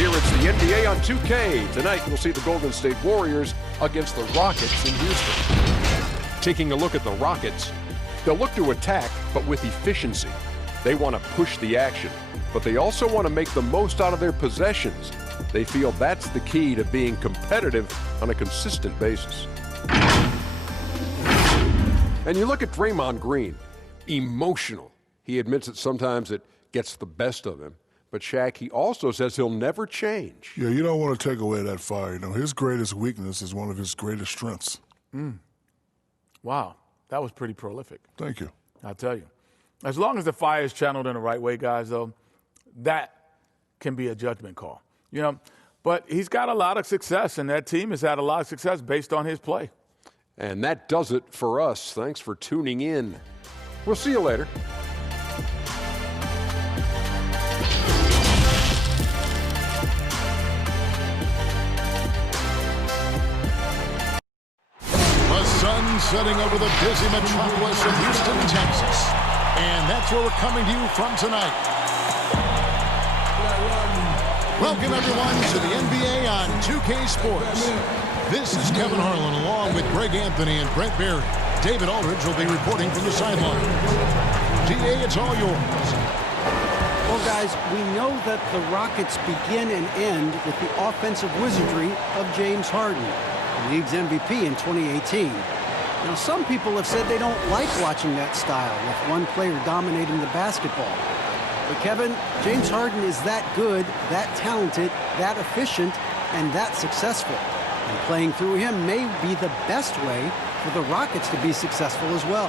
Here it's the NBA on 2K. Tonight we'll see the Golden State Warriors against the Rockets in Houston. Taking a look at the Rockets, they'll look to attack, but with efficiency. They want to push the action, but they also want to make the most out of their possessions. They feel that's the key to being competitive on a consistent basis. And you look at Draymond Green, emotional. He admits that sometimes it gets the best of him. But Shaq, he also says he'll never change. Yeah, you don't want to take away that fire. You know, his greatest weakness is one of his greatest strengths. Wow, that was pretty prolific. Thank you. I'll tell you. As long as the fire is channeled in the right way, guys, though, that can be a judgment call. You know, but he's got a lot of success, and that team has had a lot of success based on his play. And that does it for us. Thanks for tuning in. We'll see you later. Setting over the busy metropolis of Houston, Texas. And that's where we're coming to you from tonight. Welcome, everyone, to the NBA on 2K Sports. This is Kevin Harlan along with Greg Anthony and Brent Barry. David Aldridge will be reporting from the sideline. DA, it's all yours. Well, guys, we know that the Rockets begin and end with the offensive wizardry of James Harden, the league's MVP in 2018. Now, some people have said they don't like watching that style with one player dominating the basketball. But, Kevin, James Harden is that good, that talented, that efficient, and that successful. And playing through him may be the best way for the Rockets to be successful as well.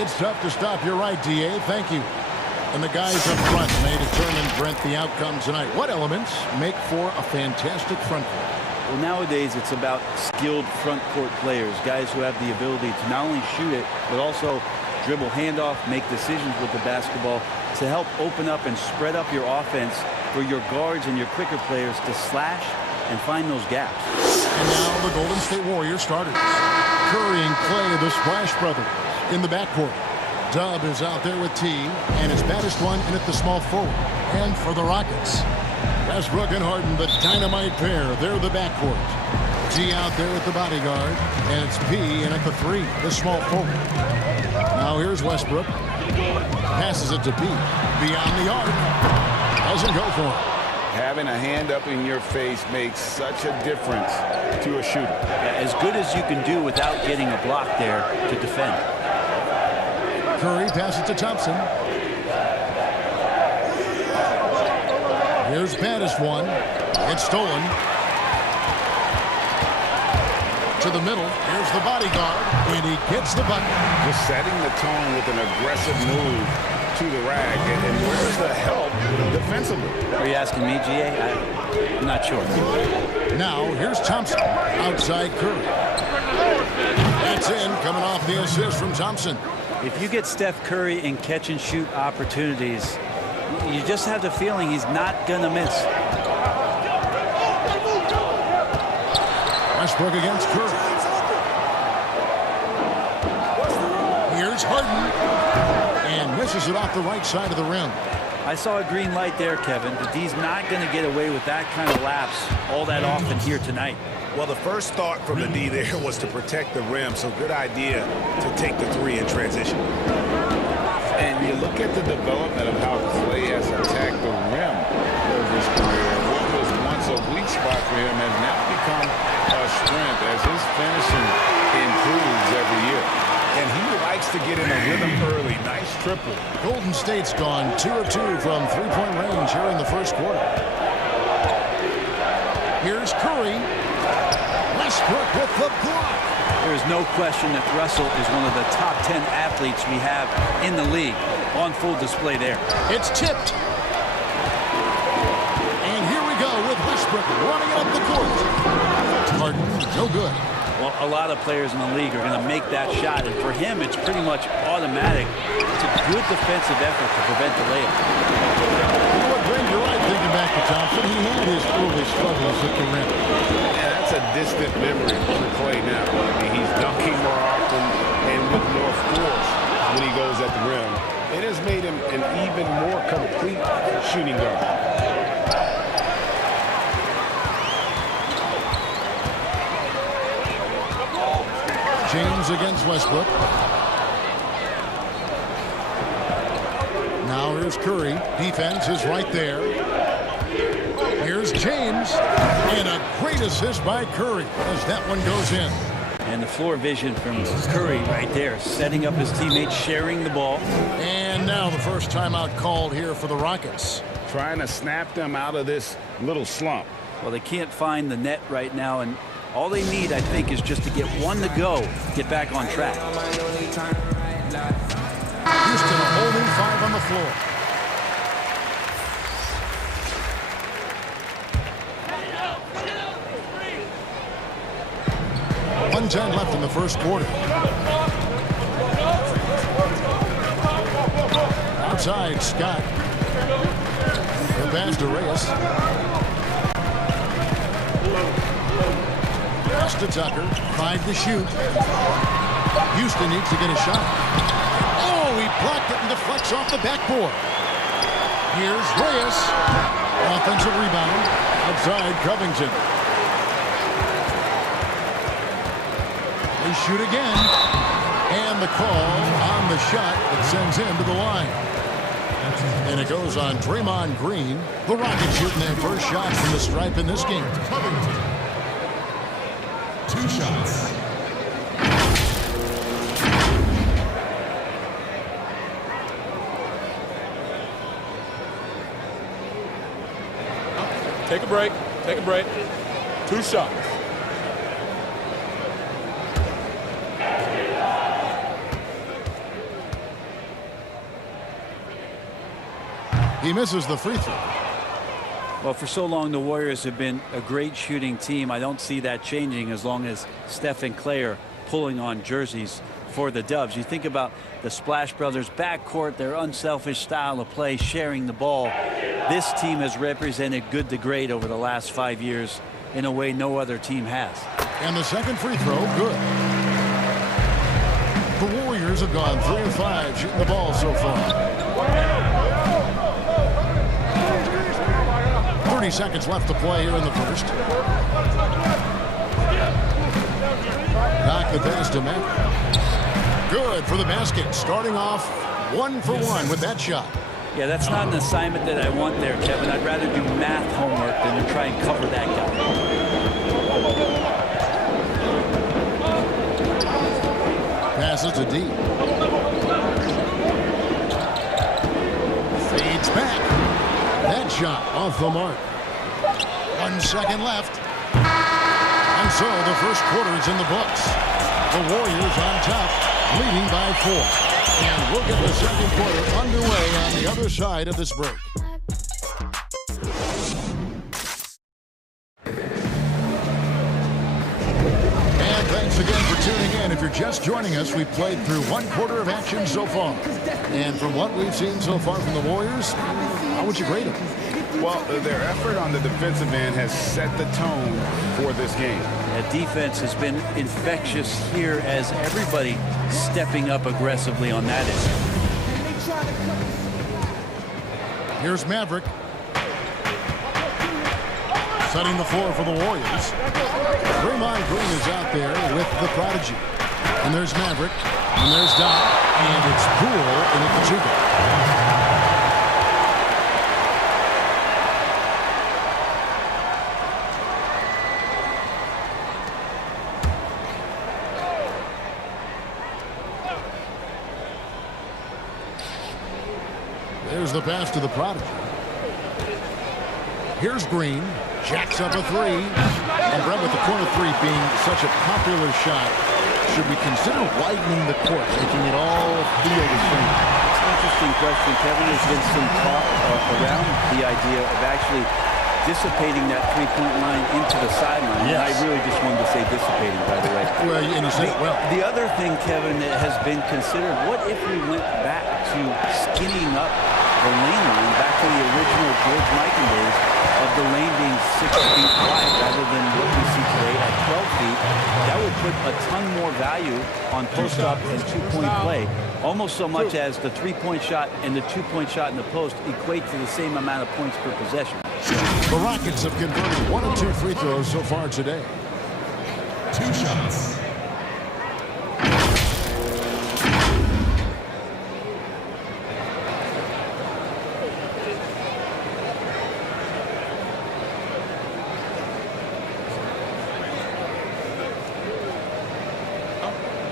It's tough to stop. You're right, DA. Thank you. And the guys up front may determine, Brent, the outcome tonight. What elements make for a fantastic front court? Well, nowadays it's about skilled front court players, guys who have the ability to not only shoot it, but also dribble handoff, make decisions with the basketball to help open up and spread up your offense for your guards and your quicker players to slash and find those gaps. And now the Golden State Warriors starters. Curry and Klay, the Splash Brothers, in the backcourt. Dub is out there with T, and it's baddest one in at the small forward. And for the Rockets, Westbrook and Harden, the dynamite pair. They're the backcourt. G out there with the bodyguard, and it's P in at the 3, the small forward. Now here's Westbrook. Passes it to B. Beyond the arc. Doesn't go for it. Having a hand up in your face makes such a difference to a shooter. As good as you can do without getting a block there to defend. Curry passes to Thompson. Here's baddest one. It's stolen. To the middle. Here's the bodyguard. And he gets the bucket. Just setting the tone with an aggressive move to the rack. And where's the help defensively? Are you asking me, GA? I'm not sure. Now, here's Thompson. Outside Curry. That's in. Coming off the assist from Thompson. If you get Steph Curry in catch-and-shoot opportunities, you just have the feeling he's not going to miss. Westbrook against Curry. Here's Harden. And misses it off the right side of the rim. I saw a green light there, Kevin, but D's not going to get away with that kind of lapse all that often here tonight. Well, the first thought from the D there was to protect the rim, so good idea to take the 3 in transition. And you look at the development of how Klay has attacked the rim over his career. What was once a weak spot for him has now become a strength as his finishing improves every year. And he likes to get in a rhythm early. Nice triple. Golden State's gone 2 of 2 from three-point range here in the first quarter. Here's Curry. Westbrook with the block. There is no question that Russell is one of the top 10 athletes we have in the league. On full display there. It's tipped. And here we go with Westbrook running it up the court. Harden, no good. Well, a lot of players in the league are going to make that shot, and for him, it's pretty much automatic. It's a good defensive effort to prevent the layup. You know what, Greg, you're right thinking back to Thompson. He had his early struggles at the rim. Yeah, that's a distant memory for Klay now. I mean, he's dunking more often and with more force when he goes at the rim. It has made him an even more complete shooting guard. James against Westbrook. Now here's Curry. Defense is right there. Here's James. And a great assist by Curry as that one goes in. And the floor vision from Curry right there, setting up his teammates, sharing the ball. And now the first timeout called here for the Rockets. Trying to snap them out of this little slump. Well, they can't find the net right now, and all they need, I think, is just to get one to go, get back on track. Houston, a whole new 5 on the floor. .110 left in the first quarter. Outside, Scott. The pass to Reyes. Pass to Tucker. 5 to shoot. Houston needs to get a shot. Oh, he blocked it and deflects off the backboard. Here's Reyes. Offensive rebound. Outside, Covington. They shoot again. And the call on the shot that sends him to the line. And it goes on Draymond Green. The Rockets shooting their first shot from the stripe in this game. 2 shots. Take a break. Take a break. 2 shots. He misses the free throw. Well, for so long, the Warriors have been a great shooting team. I don't see that changing as long as Steph and Klay are pulling on jerseys for the Dubs. You think about the Splash Brothers backcourt, their unselfish style of play, sharing the ball. This team has represented good to great over the last 5 years in a way no other team has. And the second free throw, good. The Warriors have gone 3 of 5 shooting the ball so far. 30 seconds left to play here in the first. Knock the pass to Matt. Good for the basket. Starting off 1 for 1 with that shot. Yeah, that's not an assignment that I want there, Kevin. I'd rather do math homework than to try and cover that guy. Passes to D. Fades back. That shot off the mark. 1 second left. And so the first quarter is in the books. The Warriors on top, leading by 4. And we'll get the second quarter underway on the other side of this break. And thanks again for tuning in. If you're just joining us, we've played through 1 quarter of action so far. And from what we've seen so far from the Warriors, how would you grade them? Well, their effort on the defensive end has set the tone for this game. The defense has been infectious here as everybody stepping up aggressively on that end. Here's Maverick. Setting the floor for the Warriors. Draymond Green is out there with the prodigy. And there's Maverick. And there's Doc. And it's Poole in the Pachuca. There's the pass to the prodigy. Here's Green. Jacks up a 3. And Brett, with the corner 3 being such a popular shot, should we consider widening the court, making it all feel the same? It's an interesting question, Kevin. There's been some talk around the idea of actually dissipating that three-point line into the sideline. Yes. I really just wanted to say dissipating, by the way. Well, and you said it well. The other thing, Kevin, that has been considered, what if we went back to skinning up the lane line back to the original George Mikan days of the lane being 6 feet wide rather than what we see today at 12 feet. That would put a ton more value on post-up and two-point play, almost so much as the three-point shot and the two-point shot in the post equate to the same amount of points per possession. The Rockets have converted 1 of 2 free throws so far today. 2 shots.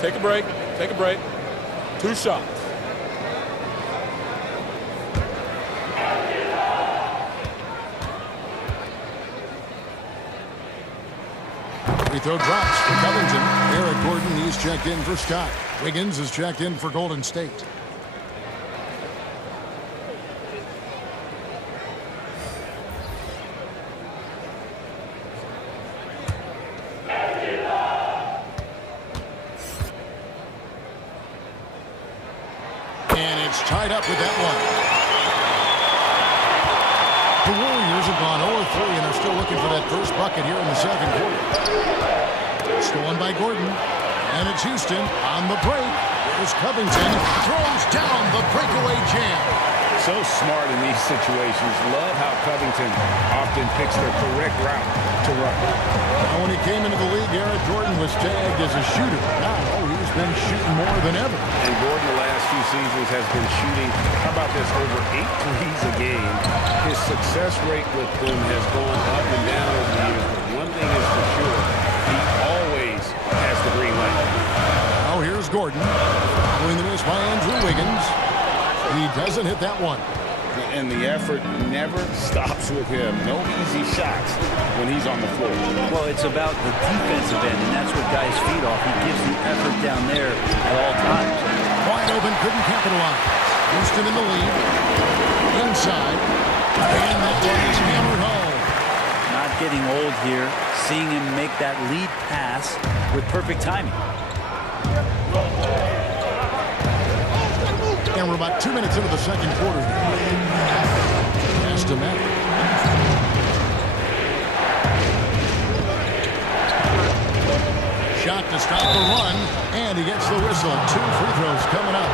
Take a break. Take a break. 2 shots. Free throw drops for Covington. Eric Gordon, he's checked in for Scott. Wiggins is checked in for Golden State. Tied up with that one. The Warriors have gone 0-3 and are still looking for that first bucket here in the second quarter. Stolen by Gordon. And it's Houston on the break. Here's Covington. Throws down the breakaway jam. So smart in these situations. Love how Covington often picks the correct route to run. And when he came into the league, Eric Gordon was tagged as a shooter. Now he's been shooting more than ever. And Gordon the last few seasons has been shooting, how about this, over 8 threes a game. His success rate with them has gone up and down over the years. But one thing is for sure, he always has the green light. Now here's Gordon. Following the miss by Andrew Wiggins. He doesn't hit that one. And the effort never stops with him. No easy shots when he's on the floor. Well, it's about the defensive end, and that's what guys feed off. He gives the effort down there at all times. Wide open, couldn't capitalize. Houston in the lead. Inside. And that one is hammered home. Not getting old here. Seeing him make that lead pass with perfect timing. And we're about 2 minutes into the second quarter. Pass to Matt. Shot to stop the run, and he gets the whistle. 2 free throws coming up.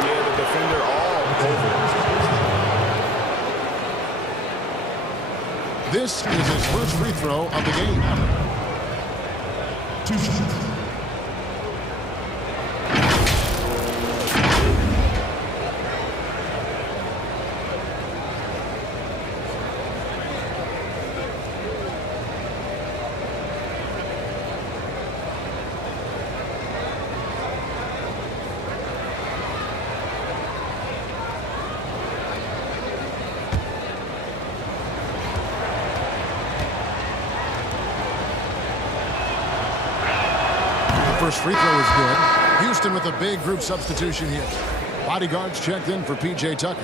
Yeah, the defender all over. This is his first free throw of the game. 2 shots. First free throw is good. Houston with a big group substitution here. Bodyguards checked in for P.J. Tucker.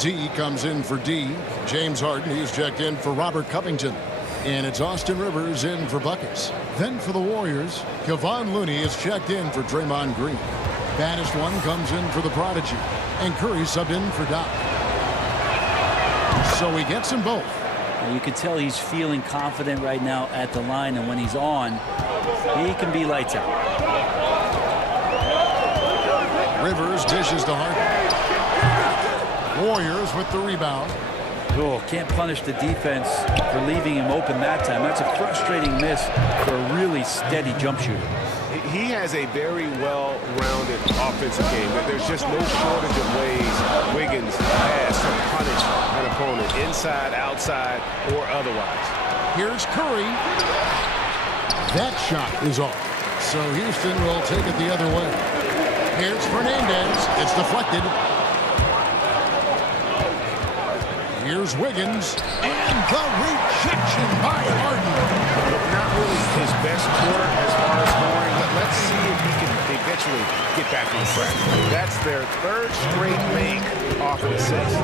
D comes in for D. James Harden, he's checked in for Robert Covington. And it's Austin Rivers in for buckets. Then for the Warriors, Kevon Looney is checked in for Draymond Green. Baddest one comes in for the Prodigy. And Curry subbed in for Doc. So he gets them both. And you can tell he's feeling confident right now at the line, and when he's on, he can be lights out. Rivers dishes to Harden. Warriors with the rebound. Oh, can't punish the defense for leaving him open that time. That's a frustrating miss for a really steady jump shooter. He has a very well-rounded offensive game. There's just no shortage of ways Wiggins has to punish an opponent, inside, outside, or otherwise. Here's Curry. That shot is off. So Houston will take it the other way. Here's Fernandez. It's deflected. Here's Wiggins. And the rejection by Harden. Not really his best quarter as far as scoring, but let's see if he can eventually get back on track. That's their 3rd straight make off an assist.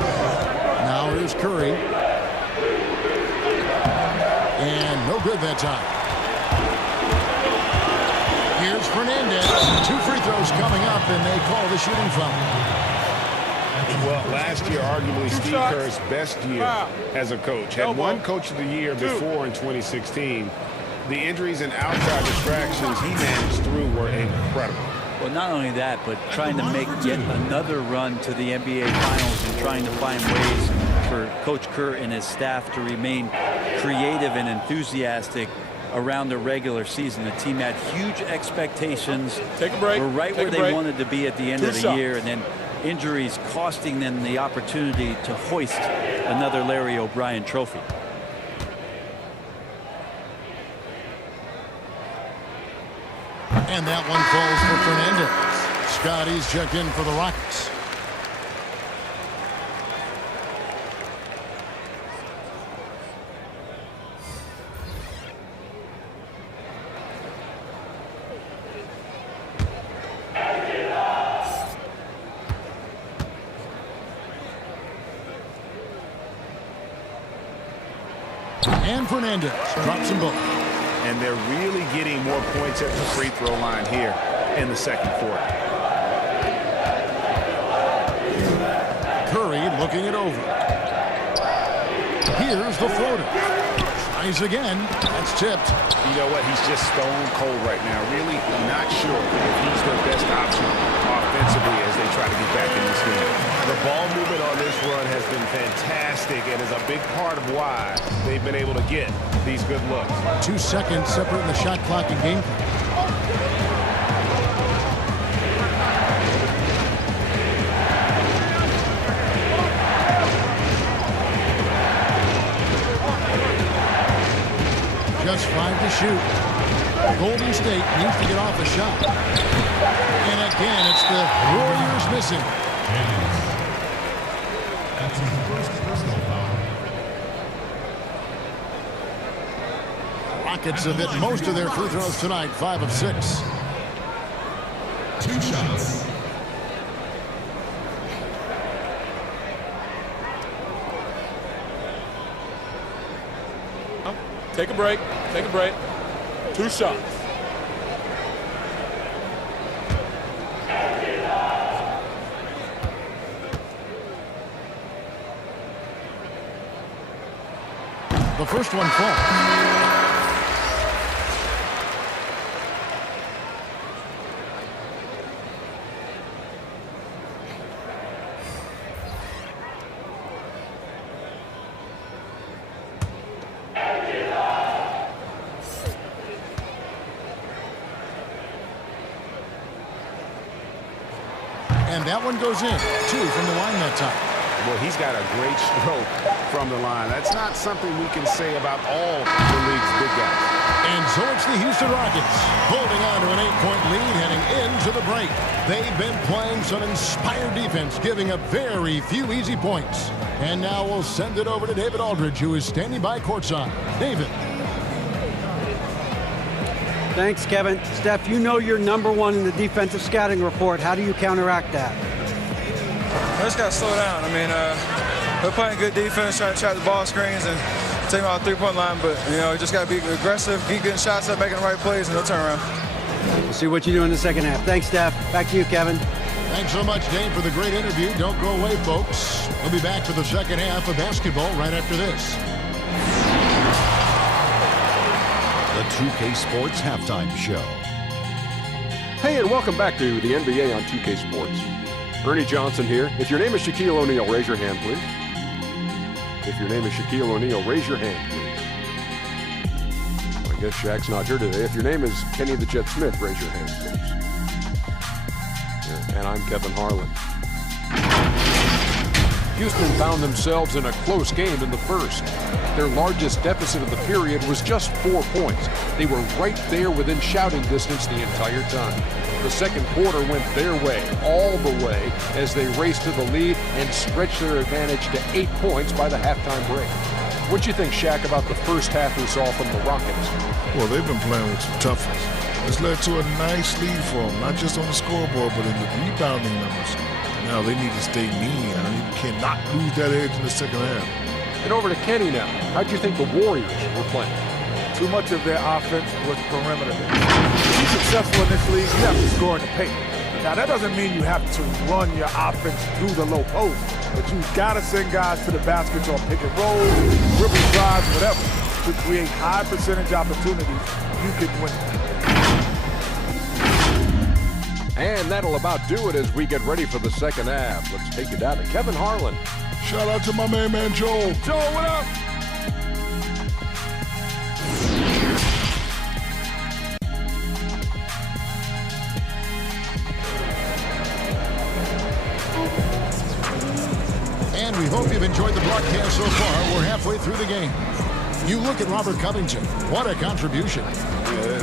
Now here's Curry. And no good that time. Here's Fernandez. 2 free throws coming up, and they call the shooting foul. Well, last year, arguably Steve Kerr's best year as a coach. Had one Coach of the Year before in 2016. The injuries and outside distractions he managed through were incredible. Well, not only that, but trying to make yet another run to the NBA Finals and trying to find ways for Coach Kerr and his staff to remain creative and enthusiastic around the regular season. The team had huge expectations. Take a break. Were right where they wanted to be at the end of the year, and then injuries costing them the opportunity to hoist another Larry O'Brien trophy. And that one falls for Fernandez. Scotty's checked in for the Rockets. And Fernandez drops them both. And they're really getting more points at the free throw line here in the second quarter. Curry looking it over. Here's the floater. Tries again. That's tipped. You know what? He's just stone cold right now. Really not sure if he's their best option offensively as they try to get back in this game. The ball movement on this run has been fantastic and is a big part of why they've been able to get these good looks. 2 seconds separating the shot clock and game clock. Just 5 to shoot. Golden State needs to get off a shot. And again, it's the Warriors missing. Rockets have hit most of their free throws tonight, 5 of 6. 2 shots. Take a break. Take a break. 2 shots. The first one falls. And that one goes in. 2 from the line that time. Well, he's got a great stroke from the line. That's not something we can say about all the league's big guys. And so it's the Houston Rockets holding on to an 8-point lead heading into the break. They've been playing some inspired defense, giving up very few easy points. And now we'll send it over to David Aldridge, who is standing by courtside. David. Thanks, Kevin. Steph, you know you're #1 in the defensive scouting report. How do you counteract that? I just got to slow down. I mean, we're playing good defense, trying to track the ball screens and take them out the 3-point line. But, you know, just got to be aggressive, keep getting shots up, making the right plays, and no turnaround. We'll see what you do in the second half. Thanks, Steph. Back to you, Kevin. Thanks so much, Dave, for the great interview. Don't go away, folks. We'll be back for the second half of basketball right after this. The 2K Sports Halftime Show. Hey, and welcome back to the NBA on 2K Sports. Ernie Johnson here. If your name is Shaquille O'Neal, raise your hand, please. If your name is Shaquille O'Neal, raise your hand, please. Well, I guess Shaq's not here today. If your name is Kenny the Jet Smith, raise your hand, please. Yeah, and I'm Kevin Harlan. Houston found themselves in a close game in the first. Their largest deficit of the period was just 4 points. They were right there within shouting distance the entire time. The second quarter went their way, all the way, as they raced to the lead and stretched their advantage to 8 points by the halftime break. What do you think, Shaq, about the first half we saw from the Rockets? Well, they've been playing with some toughness. It's led to a nice lead for them, not just on the scoreboard, but in the rebounding numbers. Now they need to stay mean. You cannot lose that edge in the second half. And over to Kenny now. How do you think the Warriors were playing? Too much of their offense was perimeter. To be successful in this league, you have to score in the paint. Now, that doesn't mean you have to run your offense through the low post, but you've got to send guys to the baskets on pick and roll, dribble drives, whatever, to create high percentage opportunities. You can win. And that'll about do it as we get ready for the second half. Let's take you down to Kevin Harlan. Shout out to my main man, Joel. Joel, what up? And we hope you've enjoyed the broadcast so far. We're halfway through the game. You look at Robert Covington. What a contribution.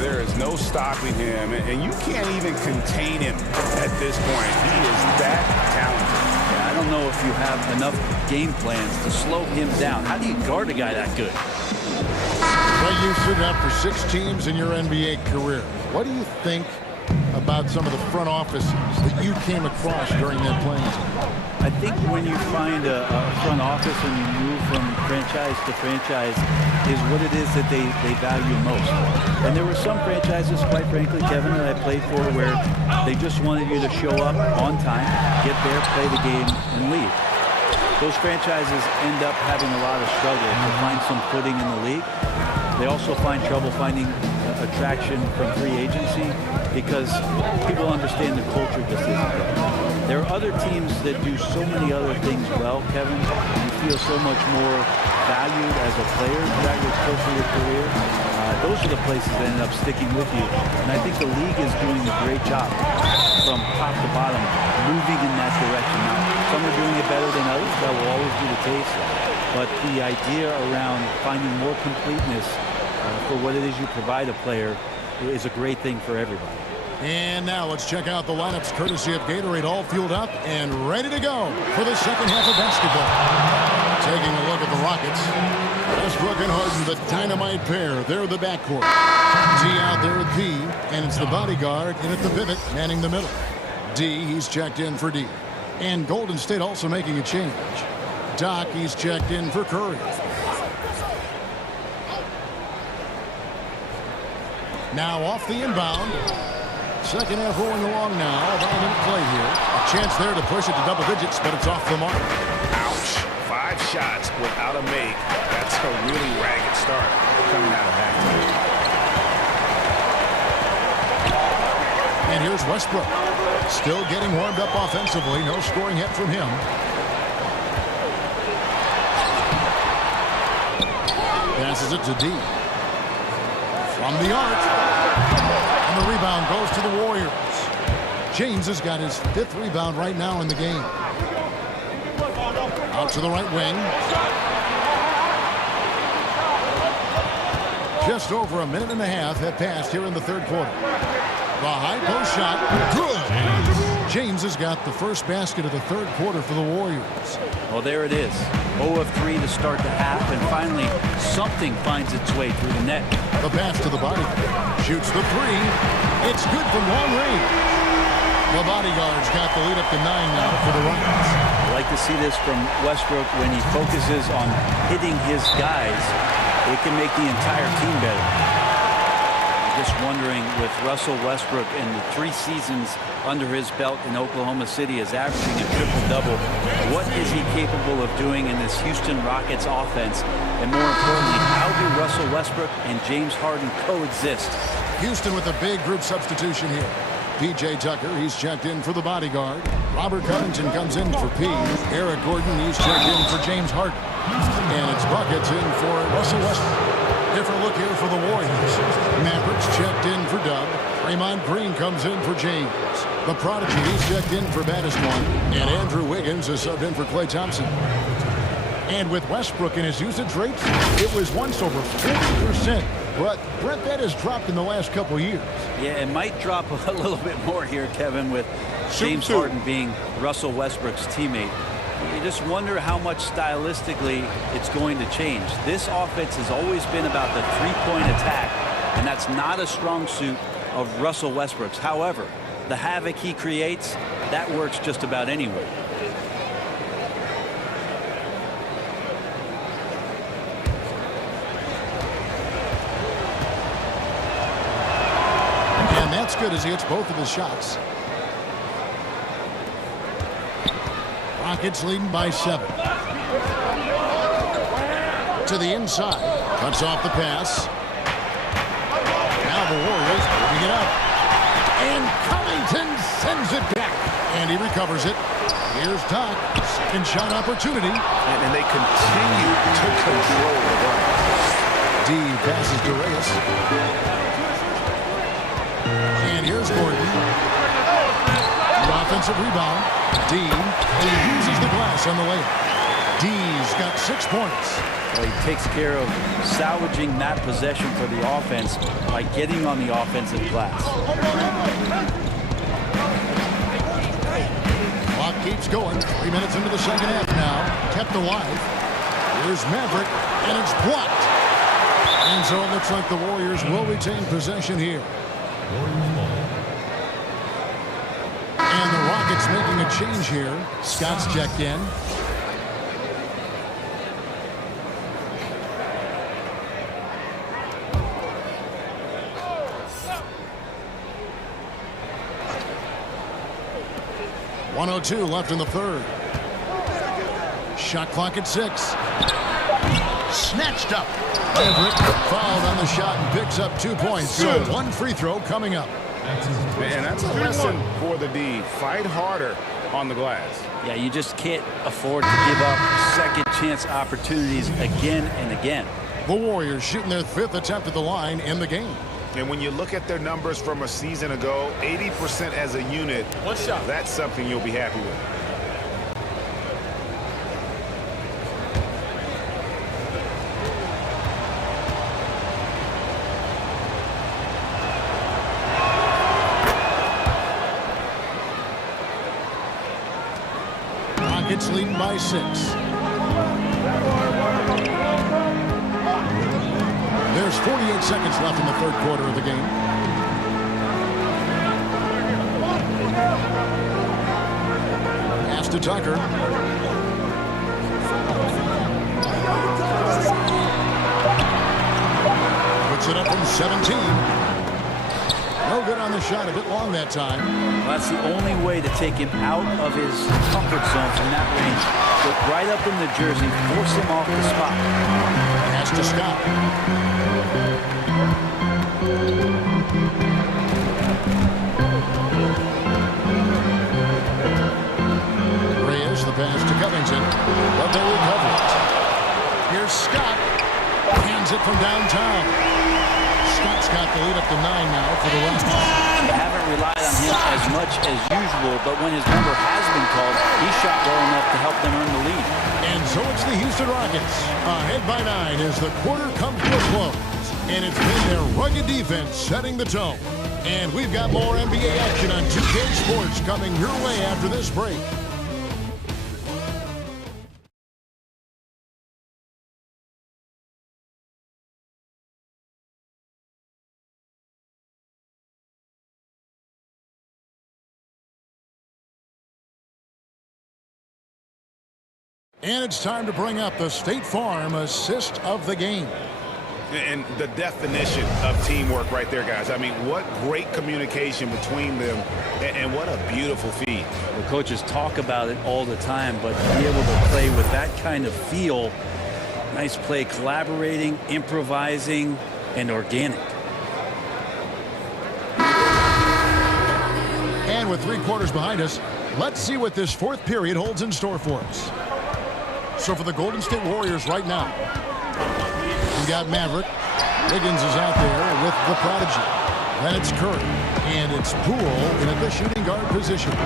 There is no stopping him, and you can't even contain him at this point. He is that talented. Yeah, I don't know if you have enough game plans to slow him down. How do you guard a guy that good? Well, you stood out for 6 teams in your NBA career. What do you think about some of the front offices that you came across during that playing time? I think when you find a front office and you move from franchise to franchise is what it is that they value most. And there were some franchises, quite frankly, Kevin, that I played for where they just wanted you to show up on time, get there, play the game, and leave. Those franchises end up having a lot of struggle to find some footing in the league. They also find trouble finding attraction from free agency because people understand the culture just isn't there. There are other teams that do so many other things well, Kevin. You feel so much more valued as a player throughout your course of your career. Those are the places that end up sticking with you. And I think the league is doing a great job from top to bottom, moving in that direction. Now, some are doing it better than others. That will always be the case. But the idea around finding more completeness for what it is you provide a player is a great thing for everybody. And now let's check out the lineups courtesy of Gatorade, all fueled up and ready to go for the second half of basketball. Taking a look at the Rockets. Westbrook and Harden, the dynamite pair. They're the backcourt. D out there with P, and it's the bodyguard in at the pivot, manning the middle. D, he's checked in for D. And Golden State also making a change. Doc, he's checked in for Curry. Now off the inbound. Second half rolling along now. About a minute play here. A chance there to push it to double digits, but it's off the mark. Ouch. 5 shots without a make. That's a really ragged start coming out of halftime. And here's Westbrook. Still getting warmed up offensively. No scoring yet from him. Passes it to D. From the arc. And the rebound goes to the Warriors. James has got his 5th rebound right now in the game. Out to the right wing. Just over a minute and a half have passed here in the third quarter. The high post shot. Good. James has got the first basket of the third quarter for the Warriors. Well, there it is. 0 of 3 to start the half, and finally something finds its way through the net. The pass to the body. Shoots the 3. It's good from long range. The bodyguard's got the lead up to 9 now for the Rockets. I like to see this from Westbrook when he focuses on hitting his guys. It can make the entire team better. I'm just wondering, with Russell Westbrook in the 3 seasons under his belt in Oklahoma City is averaging a triple-double, what is he capable of doing in this Houston Rockets offense? And more importantly, how do Russell Westbrook and James Harden coexist? Houston with a big group substitution here. P.J. Tucker, he's checked in for the bodyguard. Robert Covington comes in for P. Eric Gordon, he's checked in for James Harden. And it's buckets in for Russell Westbrook. Different look here for the Warriors. Mavericks checked in for Dub. Draymond Green comes in for James. The Prodigy, he's checked in for baddest one. And Andrew Wiggins is subbed in for Klay Thompson. And with Westbrook in his usage rates, it was once over 40%. But Brent, that has dropped in the last couple of years. Yeah, it might drop a little bit more here, Kevin, with James Harden being Russell Westbrook's teammate. You just wonder how much stylistically it's going to change. This offense has always been about the three-point attack, and that's not a strong suit of Russell Westbrook's. However, the havoc he creates, that works just about anywhere. And that's good as he hits both of his shots. Rockets leading by 7. To the inside. Cuts off the pass. Now the Warriors picking it up. And Covington sends it back. And he recovers it. Here's Doc. Second shot opportunity. And they continue to control the ball. D passes to Reyes. And here's Gordon. The offensive rebound. D. And he uses the glass on the layup. D's got 6 points. Well, he takes care of salvaging that possession for the offense by getting on the offensive glass. Clock keeps going. 3 minutes into the second half now. Kept alive. Here's Maverick, and it's blocked. And so it looks like the Warriors will retain possession here. And the Rockets making a change here. Scott's checked in. .102 left in the third. Shot clock at 6. Snatched up. Everett fouled on the shot and picks up 2 points. So 1 free throw coming up. Man, that's a lesson for the D. Fight harder on the glass. Yeah, you just can't afford to give up second chance opportunities again and again. The Warriors shooting their 5th attempt at the line in the game. And when you look at their numbers from a season ago, 80% as a unit, that's something you'll be happy with. Rockets leading by 6. There's 48 seconds left in the third quarter of the game. Pass to Tucker. Puts it up from 17. No good on the shot, a bit long that time. Well, that's the only way to take him out of his comfort zone from that range. Get right up in the jersey, force him off the spot. Pass to Scott. Reyes, the pass to Covington, but they recover it. Here's Scott. Hands it from downtown. Scott's got the lead up to 9 now for the Rockets. They haven't relied on him as much as usual, but when his number has been called, he shot well enough to help them earn the lead. And so it's the Houston Rockets ahead by 9 as the quarter comes to a close. And it's been their rugged defense setting the tone. And we've got more NBA action on 2K Sports coming your way after this break. And it's time to bring up the State Farm assist of the game. And the definition of teamwork right there, guys. I mean, what great communication between them, and what a beautiful feed. The coaches talk about it all the time, but to be able to play with that kind of feel, nice play, collaborating, improvising, and organic. And with 3 quarters behind us, let's see what this 4th period holds in store for us. So for the Golden State Warriors right now, we got Maverick. Wiggins is out there with the prodigy. Then it's Curry. And it's Poole in at the shooting guard position.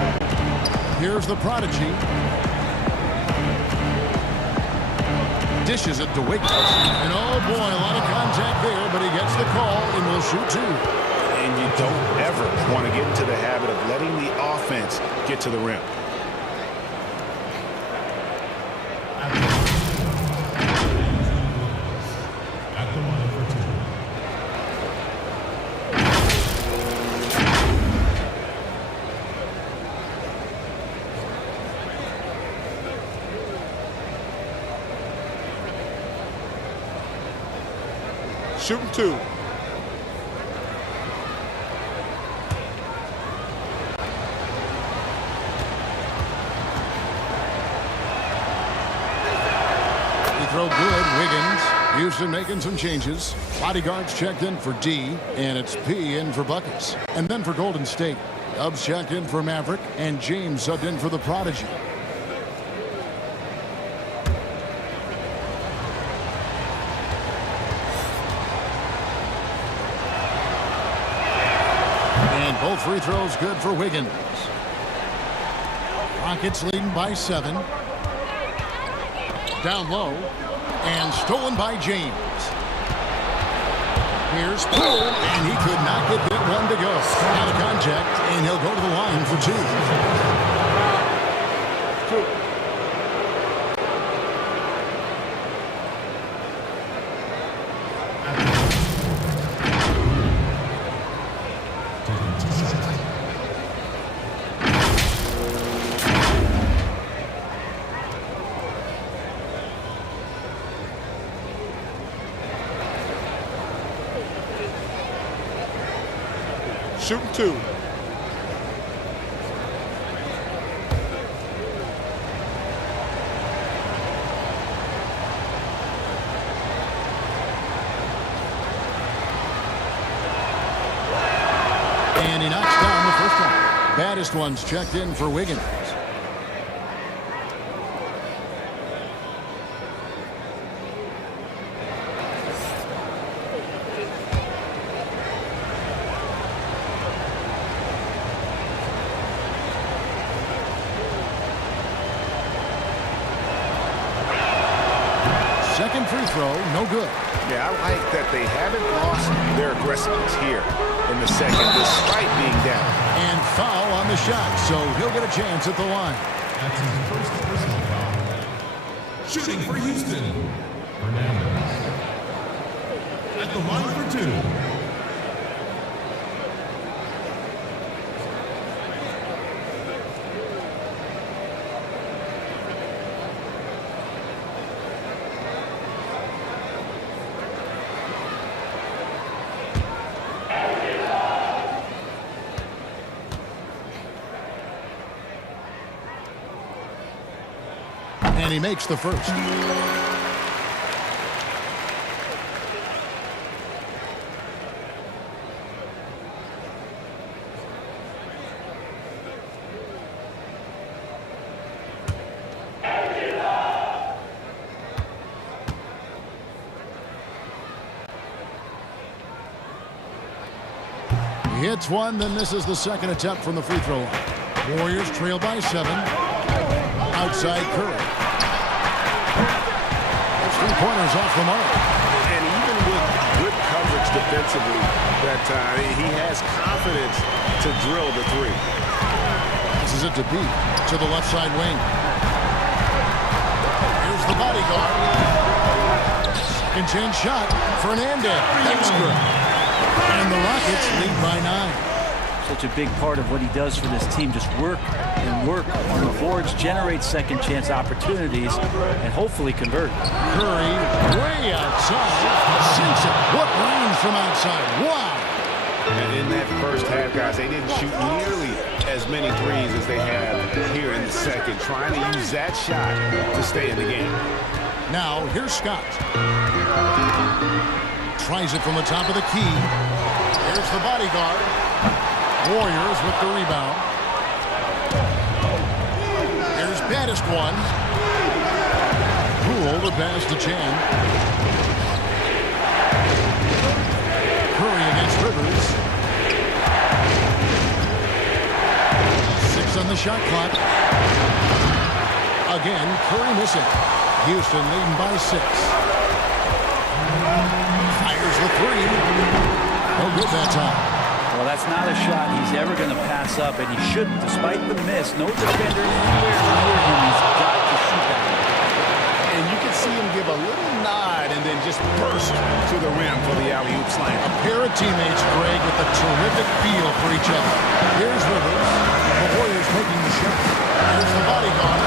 Here's the prodigy. Dishes it to Wiggins. And oh boy, a lot of contact there, but he gets the call and will shoot 2. And you don't ever want to get into the habit of letting the offense get to the rim. Shooting 2. no good. Wiggins. Houston making some changes. Bodyguards checked in for D, and it's P in for buckets. And then for Golden State, Dubs checked in for Maverick, and James subbed in for the Prodigy. And both free throws good for Wiggins. Rockets leading by 7. Down low. And stolen by James. Here's Paul, and he could not get that one to go. Out of contact, and he'll go to the line for 2. Shooting 2. And he knocks down the first one. Baddest ones checked in for Wiggins. Second free throw, no good. Yeah, I like that they haven't lost their aggressiveness here in the second, despite being down. And foul on the shot, so he'll get a chance at the line. That's his first personal foul. Shooting for Houston, Hernandez. At the line for 2. And he makes the first. He hits one, then misses the second attempt from the free throw line. Warriors trail by 7. Outside Curry. That's 3 pointers off the mark. And even with good coverage defensively that time, he has confidence to drill the 3. This is it to B, to the left side wing. Here's the bodyguard. Second chance shot, Fernandez. That's good. And the Rockets lead by 9. Such a big part of what he does for this team, just work and work on the boards, generate second chance opportunities, and hopefully convert. Curry way outside, sinks it. What range from outside? Wow! And in that first half, guys, they didn't shoot nearly as many threes as they have here in the second, trying to use that shot to stay in the game. Now, here's Scott. Tries it from the top of the key. Here's the bodyguard. Warriors with the rebound. Here's baddest one. Poole to pass to Chan. Curry against Rivers. 6 on the shot clock. Again, Curry missing. Houston leading by 6. Fires the 3. No good that time. Well, that's not a shot he's ever going to pass up, and he shouldn't, despite the miss. No defender anywhere near him. He's got to shoot that. And you can see him give a little nod and then just burst to the rim for the alley-oop slam. A pair of teammates, Greg, with a terrific feel for each other. Here's Rivers. The Warriors taking the shot. Here's the bodyguard.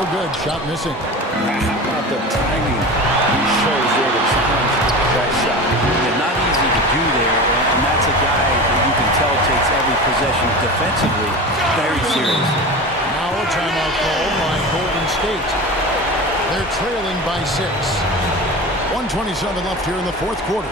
No good. Shot missing. How about the timing he shows there to challenge that shot? Yeah, not easy to do there, and that's a guy that you can tell takes every possession defensively very serious. Now a timeout call by Golden State. They're trailing by 6. 1:27 left here in the fourth quarter.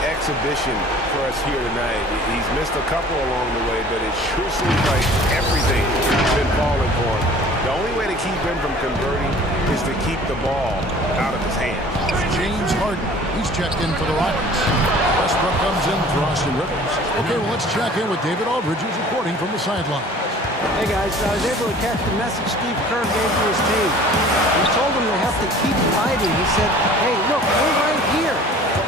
Exhibition for us here tonight. He's missed a couple along the way, but it sure seems like everything has been falling for him. The only way to keep him from converting is to keep the ball out of his hands. James Harden, he's checked in for the Rockets. Westbrook comes in for Austin Rivers. Okay, well, let's check in with David Aldridge, who's reporting from the sideline. Hey guys, I was able to catch the message Steve Kerr gave to his team. He told them they have to keep fighting. He said, hey, look, we're right here.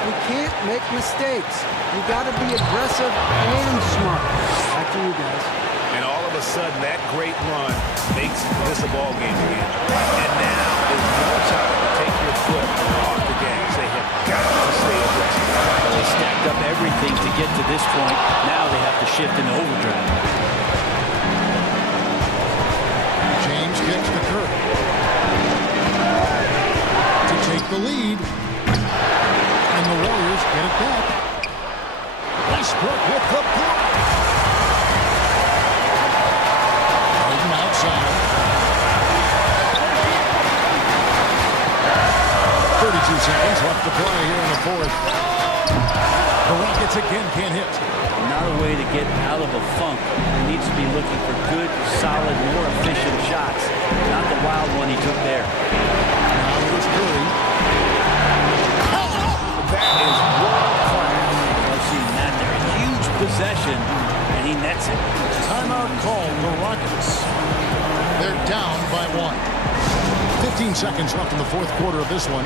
We can't make mistakes. You got to be aggressive and smart. Back to you guys. And all of a sudden, that great run makes this a ball game again. And now is no time to take your foot off the gas. They have got to stay aggressive. Well, they stacked up everything to get to this point. Now they have to shift into overdrive. James gets the curve to take the lead. And the Warriors get it back. Westbrook with the block. Harden outside. 32 seconds left to play here in the fourth. The Rockets again can't hit. Not a way to get out of a funk. He needs to be looking for good, solid, more efficient shots. Not the wild one he took there. Now here's Curry. That is world class. I've seen that there. A huge possession, and he nets it. Timeout called the Rockets. They're down by 1. 15 seconds left in the fourth quarter of this one.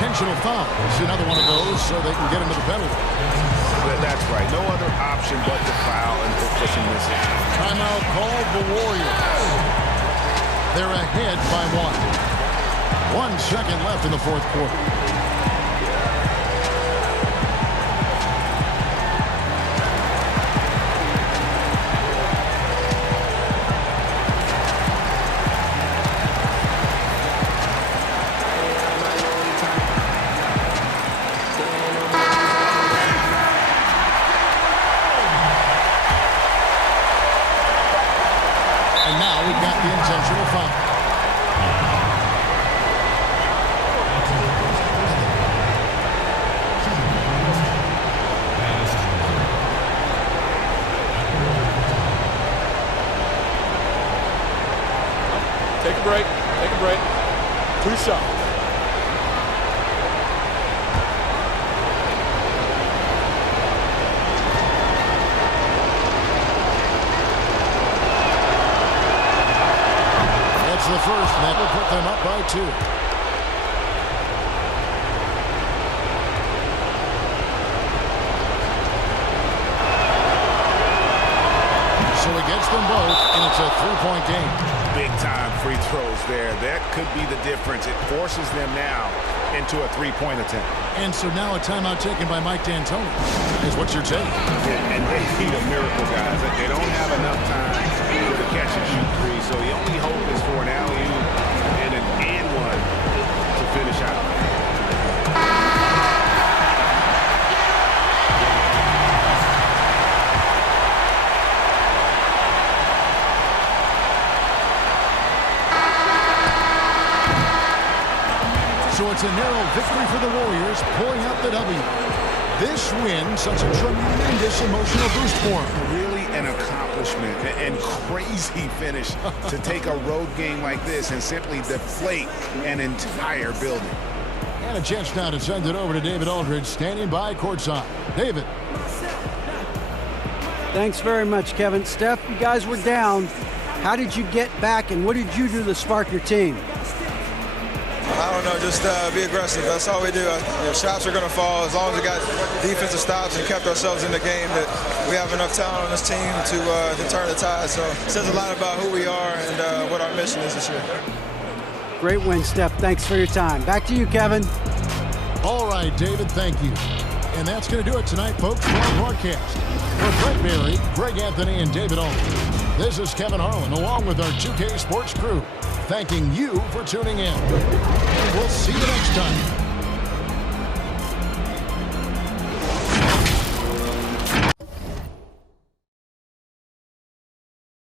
Intentional foul. It's another one of those so they can get into the penalty. That's right. No other option but to foul and pushing this. Timeout called the Warriors. They're ahead by 1. 1 second left in the fourth quarter. break. Take a break. 2 shots. That's the first, and that will put them up by 2. So he gets them both, and it's a 3-point game. Big-time free throws there. That could be the difference. It forces them now into a 3-point attempt. And so now a timeout taken by Mike D'Antoni is what you're taking. And they need a miracle, guys. They don't have enough time for the catch-and-shoot 3, so the only hope is for an alley-oop and an and-one to finish out. So it's a narrow victory for the Warriors, pulling out the W. This win, such a tremendous emotional boost for them. Really an accomplishment and crazy finish to take a road game like this and simply deflate an entire building. And a chance now to send it over to David Aldridge, standing by courtside. David. Thanks very much, Kevin. Steph, you guys were down. How did you get back, and what did you do to spark your team? I don't know, just be aggressive. That's all we do. Shots are going to fall as long as we got defensive stops and kept ourselves in the game. That we have enough talent on this team to turn the tide. So it says a lot about who we are and what our mission is this year. Great win, Steph. Thanks for your time. Back to you, Kevin. All right, David, thank you. And that's going to do it tonight, folks, for our broadcast. For Brett Barry, Greg Anthony, and David Aldridge, this is Kevin Harlan, along with our 2K Sports crew, thanking you for tuning in. And we'll see you next time.